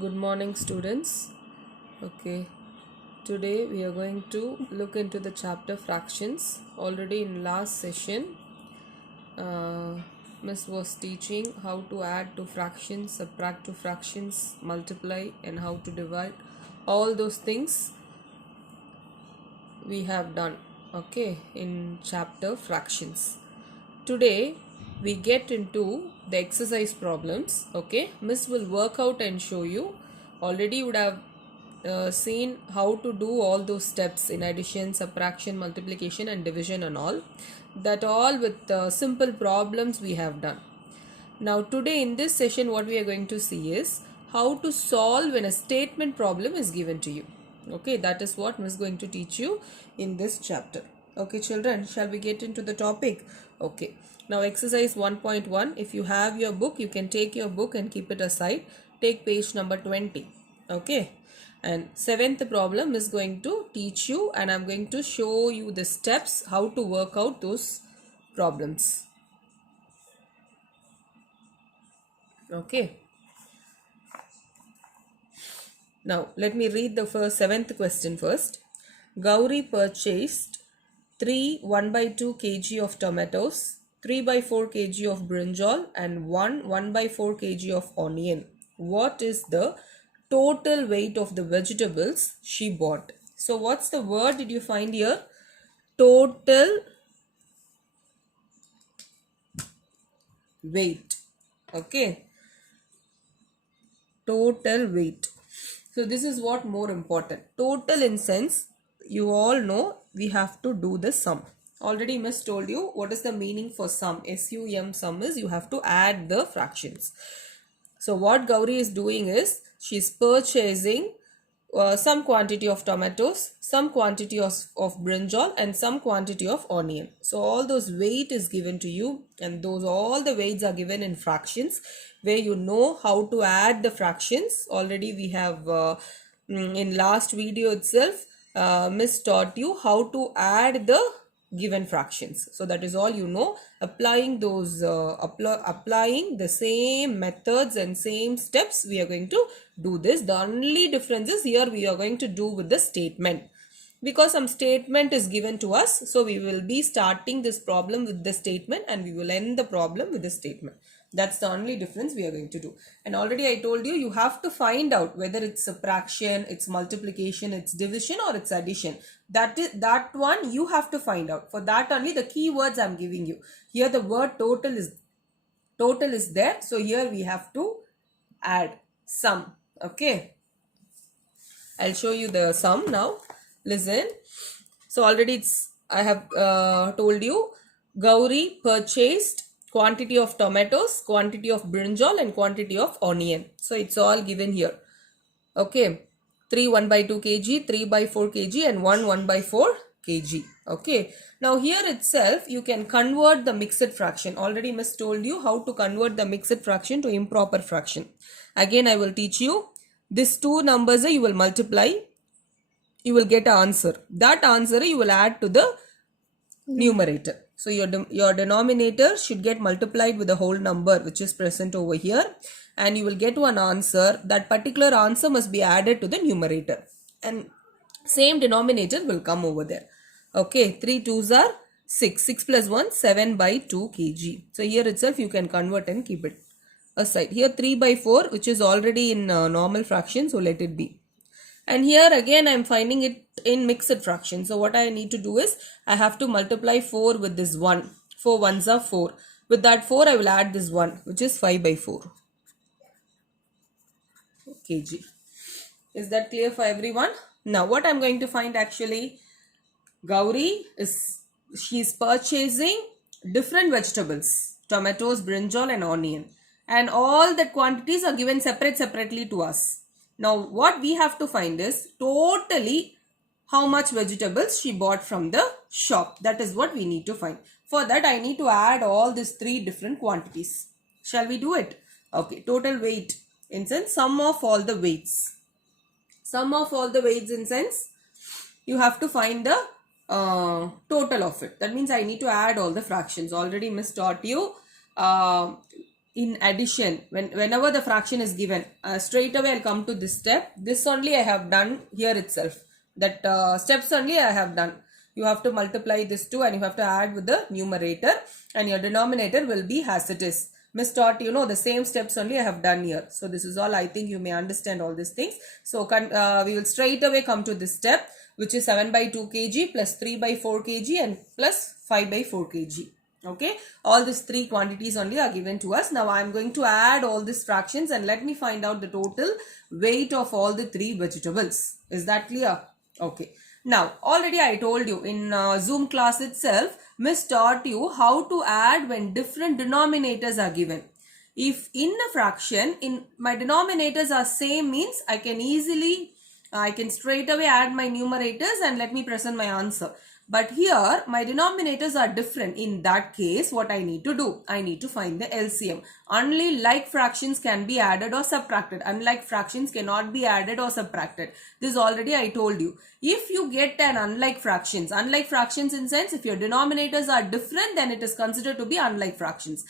Good morning, students. Okay, today we are going to look into the chapter fractions. Already in last session, uh, Miss was teaching how to add to fractions, subtract to fractions, multiply, and how to divide. All those things we have done. Okay, in chapter fractions. Today we get into the exercise problems. Okay, Miss will work out and show you. Already you would have seen how to do all those steps in addition, subtraction, multiplication and division and all. That all with simple problems we have done. Now today in this session what we are going to see is how to solve when a statement problem is given to you. Okay, that is what Miss is going to teach you in this chapter. Okay children, shall we get into the topic? Okay, now exercise 1.1, if you have your book you can take your book and keep it aside. Take page number 20. Okay, and seventh problem is going to teach you and I'm going to show you the steps how to work out those problems. Okay, now let me read the seventh question first. Gauri purchased 3 1 by 2 kg of tomatoes, 3 by 4 kg of brinjal and 1 by 4 kg of onion. What is the total weight of the vegetables she bought? So what's the word did you find here? Total weight. Okay, total weight. So this is what more important. Total in sense, you all know we have to do the sum. Already Miss told you what is the meaning for sum. S-U-M, sum is you have to add the fractions. So what Gauri is doing is she is purchasing some quantity of tomatoes, some quantity of brinjal and some quantity of onion. So all those weight is given to you and those all the weights are given in fractions where you know how to add the fractions. Already we have in last video itself Miss taught you how to add the given fractions. So that is all you know. Applying those applying the same methods and same steps we are going to do this. The only difference is here we are going to do with the statement, because some statement is given to us, so we will be starting this problem with the statement and we will end the problem with the statement. That's the only difference we are going to do. And already I told you, you have to find out whether it's subtraction, it's multiplication, it's division or it's addition. That one you have to find out. For that only the keywords I'm giving you. Here the word total is there. So here we have to add sum. Okay, I'll show you the sum now. Listen. So already I have told you Gauri purchased quantity of tomatoes, quantity of brinjal and quantity of onion. So it's all given here. Okay, 3 1 by 2 kg, 3 by 4 kg and 1 by 4 kg. Okay, now here itself you can convert the mixed fraction. Already Miss told you how to convert the mixed fraction to improper fraction. Again I will teach you. These two numbers you will multiply, you will get an answer. That answer you will add to the numerator. So your denominator should get multiplied with the whole number which is present over here and you will get one answer. That particular answer must be added to the numerator and same denominator will come over there. Okay, 3 2s are 6. 6 plus 1, 7 by 2 kg. So here itself you can convert and keep it aside. Here 3 by 4 which is already in normal fraction, so let it be. And here again I am finding it in mixed fraction. So what I need to do is I have to multiply 4 with this 1. 4 ones are 4. With that 4 I will add this 1 which is 5 by 4 kg. Is that clear for everyone? Now what I am going to find actually, Gauri she is purchasing different vegetables, tomatoes, brinjal and onion, and all the quantities are given separately to us. Now what we have to find is totally how much vegetables she bought from the shop. That is what we need to find. For that I need to add all these three different quantities. Shall we do it? Okay, total weight in sense sum of all the weights. Sum of all the weights in sense you have to find the total of it. That means I need to add all the fractions. Already Miss taught you in addition, whenever the fraction is given, straight away I'll come to this step. This only I have done here itself. That steps only I have done. You have to multiply this 2 and you have to add with the numerator, and your denominator will be as it is. Miss taught the same steps only I have done here. So this is all. I think you may understand all these things. So we will straight away come to this step, which is 7 by 2 kg plus 3 by 4 kg and plus 5 by 4 kg. Okay, all these three quantities only are given to us. Now I am going to add all these fractions and let me find out the total weight of all the three vegetables. Is that clear? Okay. Now already I told you in Zoom class itself, Miss taught you how to add when different denominators are given. If in a fraction, in my denominators are same, means I can straight away add my numerators and let me present my answer. But here my denominators are different. In that case, what I need to do? I need to find the LCM. Only like fractions can be added or subtracted. Unlike fractions cannot be added or subtracted. This already I told you. If you get an unlike fractions in sense, if your denominators are different, then it is considered to be unlike fractions.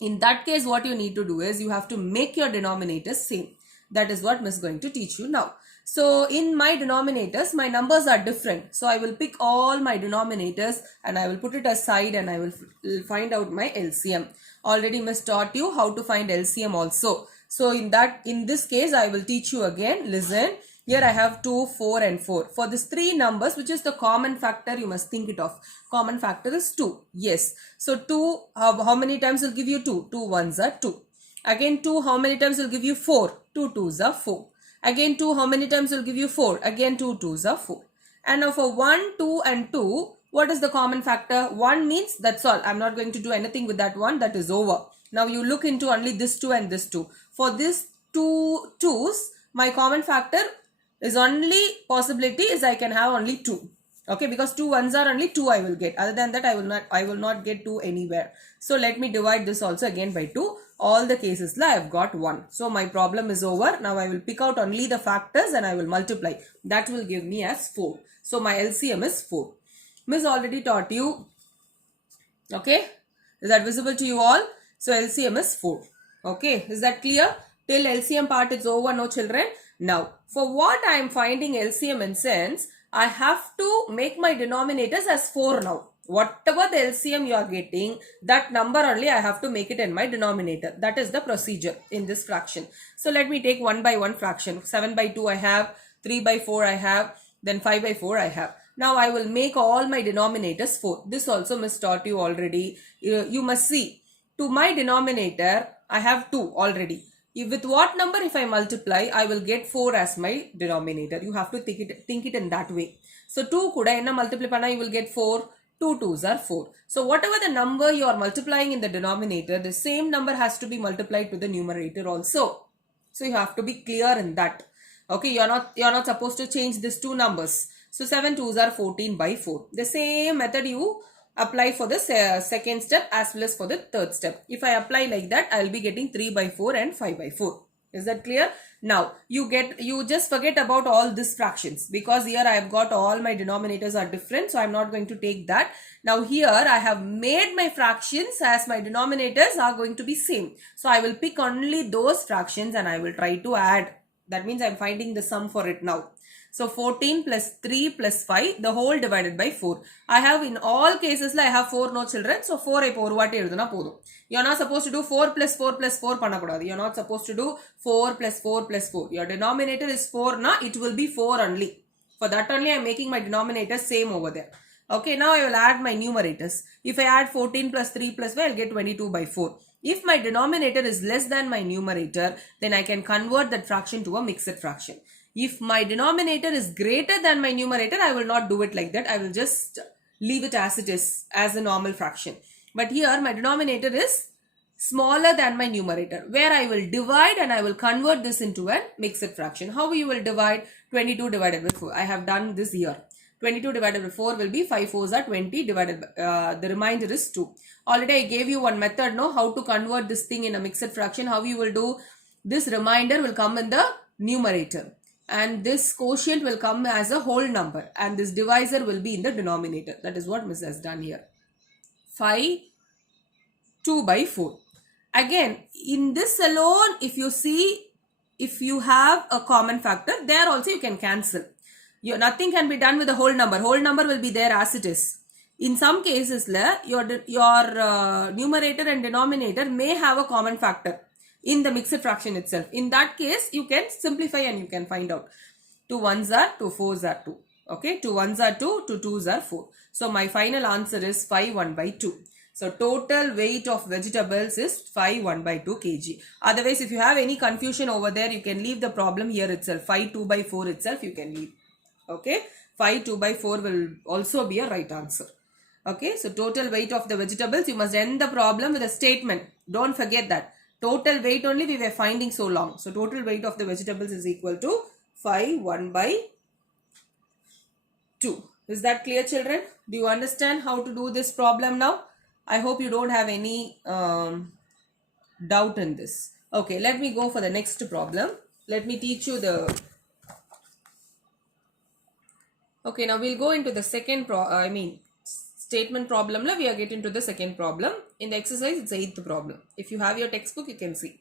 In that case, what you need to do is you have to make your denominators same. That is what Miss is going to teach you now. So in my denominators, my numbers are different. So I will pick all my denominators and I will put it aside and I will find out my LCM. Already Miss taught you how to find LCM also. So in this case, I will teach you again. Listen. Here I have 2, 4 and 4. For these three numbers, which is the common factor, you must think it of. Common factor is 2. Yes. So 2, how many times will give you 2? 2 ones are 2. Again 2, how many times will give you 4? 2 twos are 4. Again 2, how many times will give you 4? Again 2 twos are 4. And now for 1, 2 and 2, what is the common factor? 1 means that's all. I'm not going to do anything with that one. That is over. Now you look into only this 2 and this 2. For this 2 twos, my common factor is only possibility is I can have only 2. Okay, because 2 ones are only 2 I will get. Other than that, I will not get 2 anywhere. So let me divide this also again by 2. All the cases I have got 1. So my problem is over. Now I will pick out only the factors and I will multiply. That will give me as 4. So my LCM is 4. Miss already taught you. Okay. Is that visible to you all? So LCM is 4. Okay. Is that clear? Till LCM part is over, no children. Now for what I am finding LCM in sense, I have to make my denominators as 4 now. Whatever the LCM you are getting, that number only I have to make it in my denominator. That is the procedure in this fraction. So let me take 1 by 1 fraction. 7 by 2 I have, 3 by 4 I have, then 5 by 4 I have. Now I will make all my denominators 4. This also Miss taught you already. You must see, to my denominator I have 2 already. With what number if I multiply, I will get 4 as my denominator. You have to think it in that way. So 2 kuda enna multiply panna, you will get 4. 2 twos are 4. So whatever the number you are multiplying in the denominator, the same number has to be multiplied to the numerator also. So you have to be clear in that. Okay, you are not supposed to change these two numbers. So 7 twos are 14 by 4. The same method you apply for the second step as well as for the third step. If I apply like that, I will be getting 3 by 4 and 5 by 4. Is that clear? Now you just forget about all these fractions, because here I have got all my denominators are different. So I am not going to take that. Now here I have made my fractions as my denominators are going to be same. So I will pick only those fractions and I will try to add. That means I am finding the sum for it now. So 14 plus 3 plus 5, the whole divided by 4. I have in all cases, I have 4 no children. So 4 I por vaati eduduna podum. You are not supposed to do 4 plus 4 plus 4 pannakodadu. You are not supposed to do 4 plus 4 plus 4. Your denominator is 4 na, it will be 4 only. For that only I am making my denominator same over there. Okay, now I will add my numerators. If I add 14 plus 3 plus 5, I will get 22 by 4. If my denominator is less than my numerator, then I can convert that fraction to a mixed fraction. If my denominator is greater than my numerator, I will not do it like that. I will just leave it as it is, as a normal fraction. But here my denominator is smaller than my numerator, where I will divide and I will convert this into a mixed fraction. How you will divide? 22 divided by 4. I have done this here. 22 divided by 4 will be 5 4s are 20 divided by, the remainder is 2. Already I gave you one method, no, how to convert this thing in a mixed fraction. How you will do? This remainder will come in the numerator. And this quotient will come as a whole number, and this divisor will be in the denominator. That is what Miss has done here. 5 2 by 4. Again, in this alone, if you see, if you have a common factor, there also you can cancel. Nothing can be done with the whole number. Whole number will be there as it is. In some cases, your numerator and denominator may have a common factor in the mixed fraction itself. In that case, you can simplify and you can find out. 2 ones are 2, 4s are 2. Okay, 2 ones are 2, 2 2s are 4. So my final answer is 5 1 by 2. So total weight of vegetables is 5 1 by 2 kg. Otherwise, if you have any confusion over there, you can leave the problem here itself. 5 2 by 4 itself you can leave. Okay, 5 2 by 4 will also be a right answer. Okay, so total weight of the vegetables, you must end the problem with a statement. Don't forget that. Total weight only we were finding so long. So total weight of the vegetables is equal to 5 1 by 2. Is that clear, children? Do you understand how to do this problem now? I hope you don't have any doubt in this. Okay, let me go for the next problem. Let me teach you the... Okay, now we'll go into the second statement problem. We are getting to the second problem. In the exercise, it's the 8th problem. If you have your textbook, you can see.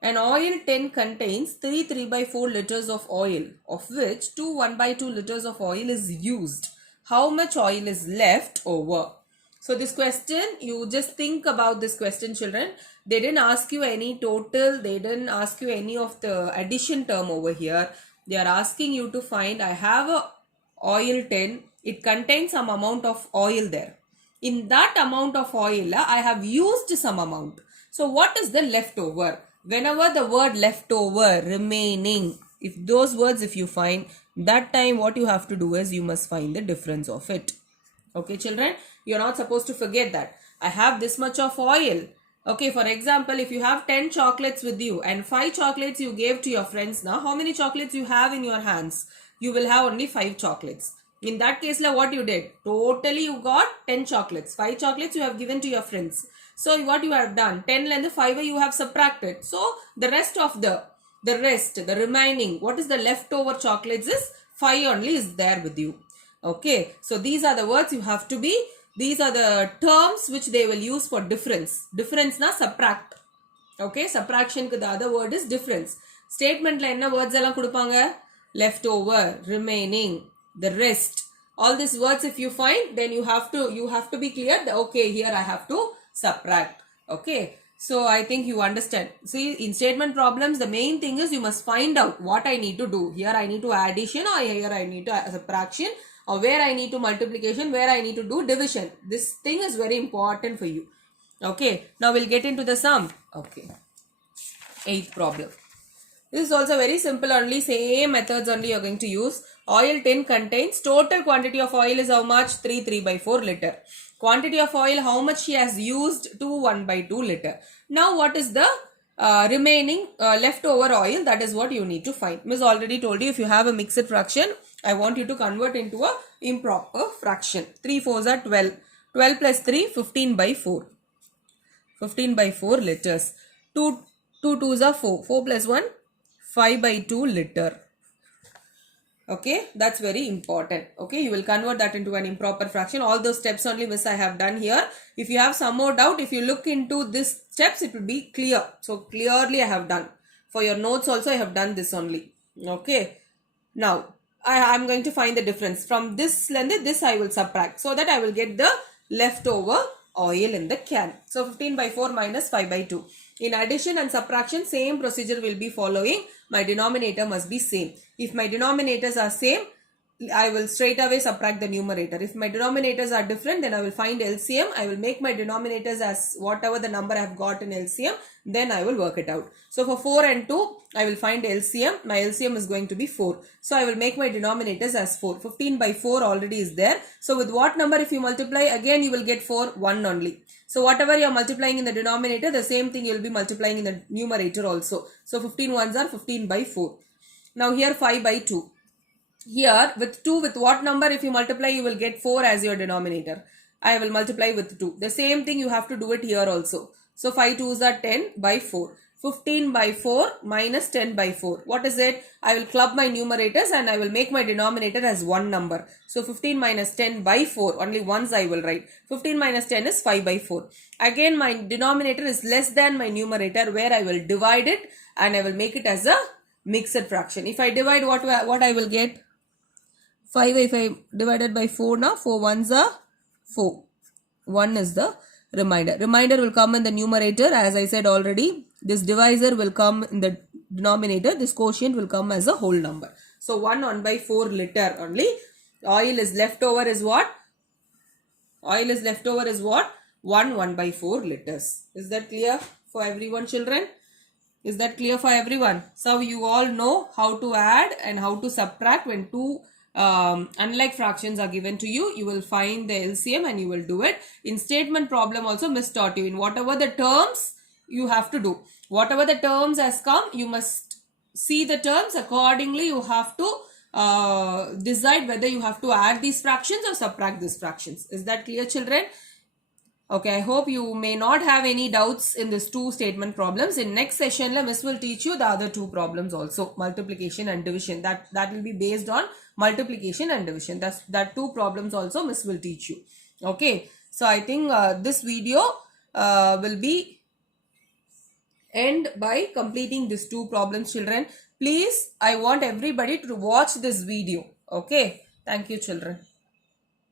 An oil tin contains 3 3 by 4 liters of oil, of which 2 1 by 2 liters of oil is used. How much oil is left over? So this question, you just think about this question, children. They didn't ask you any total. They didn't ask you any of the addition term over here. They are asking you to find, I have a oil tin. It contains some amount of oil there. In that amount of oil, I have used some amount. So what is the leftover? Whenever the word leftover, remaining, if those words if you find, that time what you have to do is you must find the difference of it. Okay, children, you're not supposed to forget that. I have this much of oil. Okay, for example, if you have 10 chocolates with you and 5 chocolates you gave to your friends now, how many chocolates you have in your hands? You will have only 5 chocolates. In that case, what you did? Totally you got 10 chocolates. 5 chocolates you have given to your friends. So what you have done? 10 and the 5 you have subtracted. So the rest of the remaining, what is the leftover chocolates is 5 only is there with you. Okay. So these are the words you have to be. These are the terms which they will use for difference. Difference na subtract. Okay. Subtraction the other word is difference. Statement la enna words alla kudupanga? Leftover, remaining, the rest. All these words if you find, then you have to be clear that okay, here I have to subtract. Okay, so I think you understand. See, in statement problems, the main thing is you must find out what I need to do. Here I need to addition, or here I need to subtraction, or where I need to multiplication, where I need to do division. This thing is very important for you. Okay, now we'll get into the sum. Okay, 8th problem. This is also very simple, only same methods only you are going to use. Oil tin contains, total quantity of oil is how much? 3 3 by 4 liter. Quantity of oil, how much she has used? 2 1 by 2 liter. Now what is the remaining leftover oil? That is what you need to find. Miss already told you, if you have a mixed fraction, I want you to convert into a improper fraction. 3 4s are 12. 12 plus 3, 15 by 4. 15 by 4 liters. 2 2s are 4. 4 plus 1, 5 by 2 liter. Okay, that's very important. Okay, you will convert that into an improper fraction. All those steps only miss I have done here. If you have some more doubt, if you look into these steps, it will be clear. So clearly I have done. For your notes also I have done this only. Okay, now I am going to find the difference. From this length, this I will subtract, so that I will get the leftover oil in the can. So 15 by 4 minus 5 by 2. In addition and subtraction, same procedure will be following. My denominator must be same. If my denominators are same, I will straight away subtract the numerator. If my denominators are different, then I will find LCM. I will make my denominators as whatever the number I have got in LCM. Then I will work it out. So for 4 and 2, I will find LCM. My LCM is going to be 4. So I will make my denominators as 4. 15 by 4 already is there. So with what number if you multiply, again you will get 4, 1 only. So whatever you are multiplying in the denominator, the same thing you will be multiplying in the numerator also. So 15 ones are 15 by 4. Now here 5 by 2. Here with 2, with what number if you multiply, you will get 4 as your denominator. I will multiply with 2. The same thing you have to do it here also. So 5 2s are 10 by 4. 15 by 4 minus 10 by 4. What is it? I will club my numerators and I will make my denominator as one number. So 15 minus 10 by 4. Only once I will write. 15 minus 10 is 5 by 4. Again, my denominator is less than my numerator, where I will divide it and I will make it as a mixed fraction. If I divide, what I will get? 5 if I divided by 4 now. 4 ones are 4. 1 is the remainder. Remainder will come in the numerator, as I said already. This divisor will come in the denominator. This quotient will come as a whole number. So 1 by 4 liter only. Oil is left over is what? Oil is left over is what? 1 by 4 liters. Is that clear for everyone, children? Is that clear for everyone? So you all know how to add and how to subtract when two unlike fractions are given to you. You will find the LCM and you will do it. In statement problem also Miss taught you, in whatever the terms you have to do. Whatever the terms has come, you must see the terms accordingly. You have to decide whether you have to add these fractions or subtract these fractions. Is that clear, children? Okay, I hope you may not have any doubts in these two statement problems. In next session, Miss will teach you the other two problems also, multiplication and division. That will be based on multiplication and division. That two problems also Miss will teach you. Okay, so I think this video will be end by completing these two problems, children. Please, I want everybody to watch this video. Okay, thank you, children.